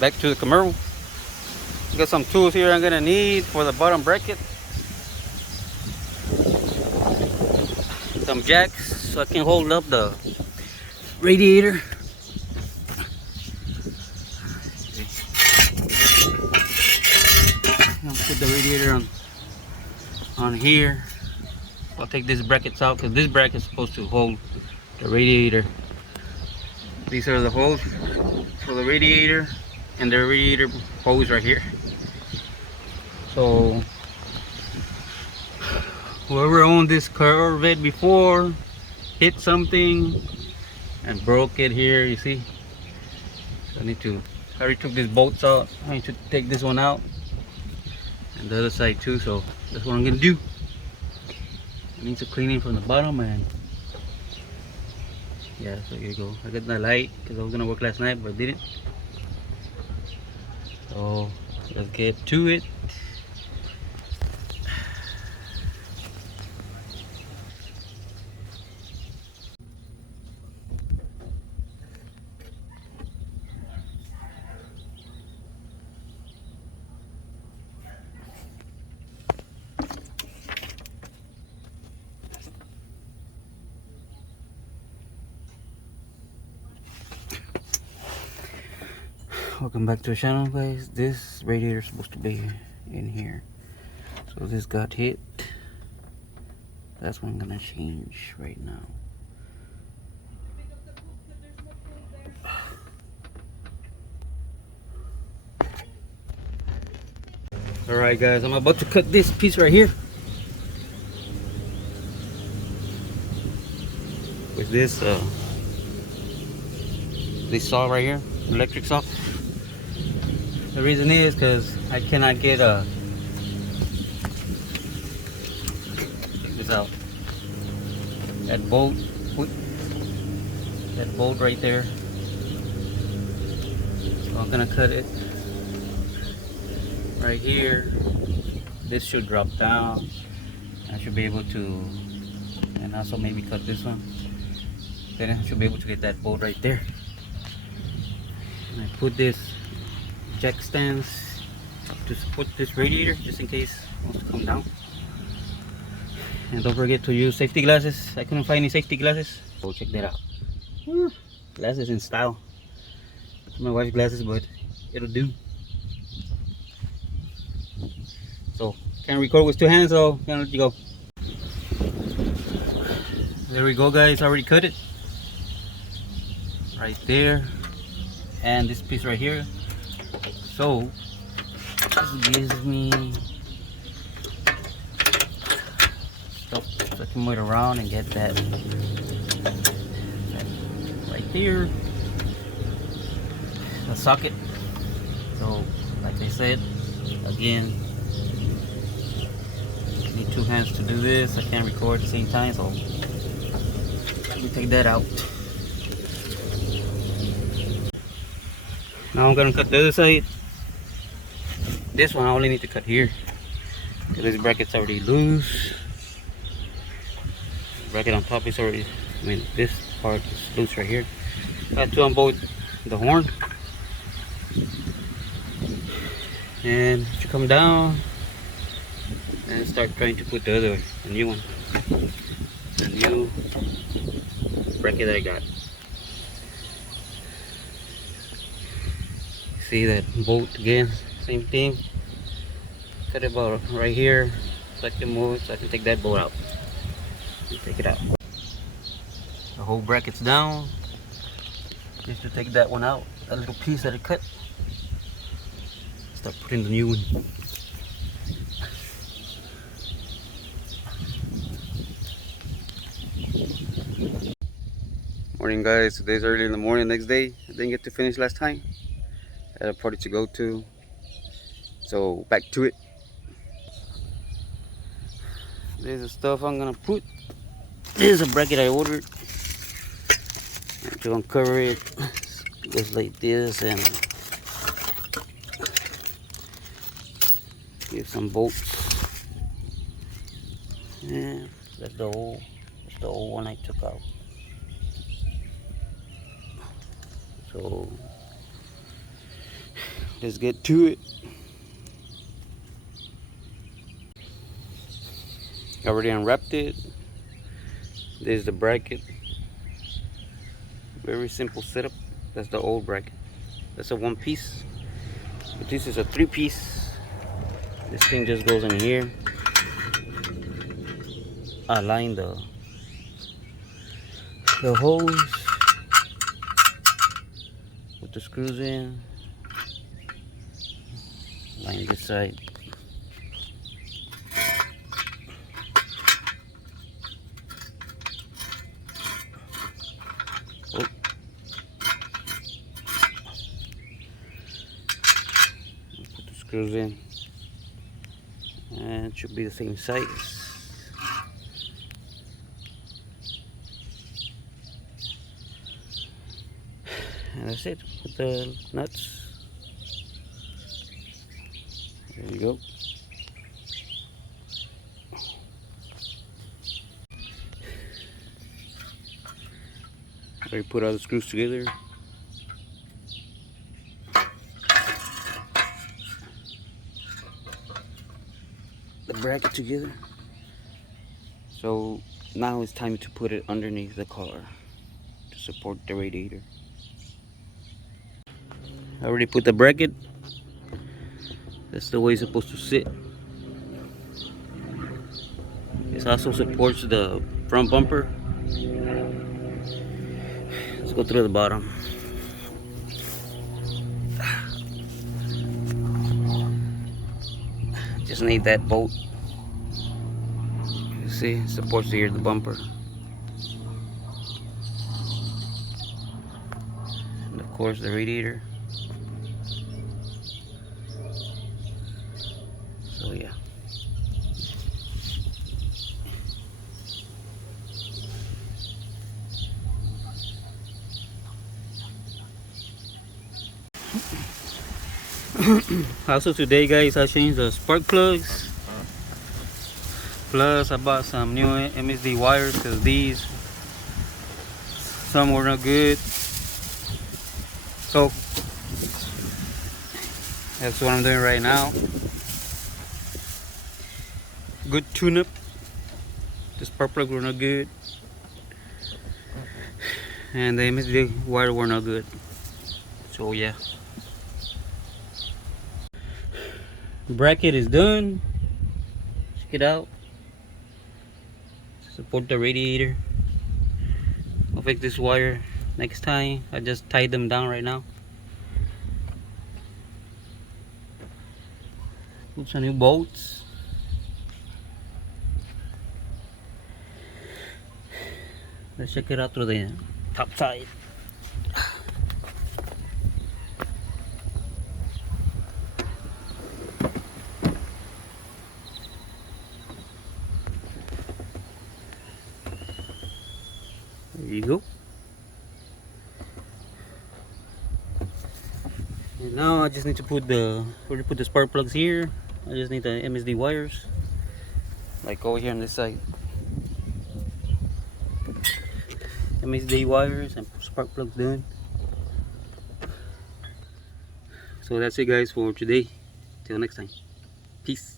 back to the Camaro. Got some tools here I'm gonna need for the bottom bracket. Some jacks so I can hold up the radiator. I'll put the radiator on here. I'll take this brackets out because this bracket is supposed to hold the radiator. These are the holes for the radiator, and the radiator hose right here. So whoever owned this Corvette before hit something and broke it here, you see. So I already took these bolts out. I need to take this one out and the other side too, so that's what I'm gonna do. I need to clean it from the bottom, and yeah, so here you go. I got the light because I was gonna work last night but I didn't. So let's get to it. Welcome back to the channel, guys. This radiator is supposed to be in here, so this got hit. That's what I'm gonna change right now. Alright guys, I'm about to cut this piece right here with this saw right here, electric saw. The reason is because I cannot get check this out, that bolt right there. So I'm gonna cut it right here. This should drop down. I should be able to, and also maybe cut this one. Then I should be able to get that bolt right there. And I put this jack stands to support this radiator just in case it wants to come down. And don't forget to use safety glasses. I couldn't find any safety glasses, so check that out. Glasses in style. My wife's glasses, but it'll do. So can't record with two hands, so I'm gonna let you go. There we go, guys. I already cut it right there, and this piece right here. So this gives me stuff so I can move it around and get that right there, the socket. So like I said, again, I need two hands to do this. I can't record at the same time, so let me take that out. Now I'm gonna cut the other side. This one I only need to cut here because this bracket's already loose. Bracket on top is already, this part is loose right here. I had to unbolt the horn, and to come down and start trying to put the new one, the new bracket that I got. See that bolt again, same thing. Cut it about right here so I can move it, so I can take that bolt out. Take it out. The whole bracket's down. Just to take that one out, that little piece that I cut. Start putting the new one. Morning, guys. Today's early in the morning. Next day, I didn't get to finish last time. I had a party to go to, so back to it. There's the stuff I'm gonna put. This is a bracket I ordered. To uncover it, it goes like this, and give some bolts. Yeah, that's the old one I took out. let's get to it. I already unwrapped it. There's the bracket. Very simple setup. That's the old bracket. That's a one piece. But this is a 3-piece. This thing just goes in here. I line the hose with the screws in. Line this side. Oh. Put the screws in. And it should be the same size. And that's it. Put the nuts. There you go. Already put all the screws together. The bracket together. So now it's time to put it underneath the car to support the radiator. I already put the bracket. That's the way it's supposed to sit. This also supports the front bumper. Let's go through the bottom. Just need that bolt. You see, it supports the bumper. And of course the radiator. So yeah. Also today, guys, I changed the spark plugs. Plus I bought some new MSD wires because these, some were not good. So that's what I'm doing right now. Good tune-up. The spark plugs were not good, and the MSD wire were not good. So yeah. Bracket is done. Check it out. Support the radiator. I'll fix this wire next time. I just tied them down right now. Put some new bolts. Let's check it out through the top side. There you go. And now I just need to put the spark plugs here. I just need the MSD wires, like over here on this side. MSD wires and spark plugs done. So that's it, guys, for today. Till next time. Peace.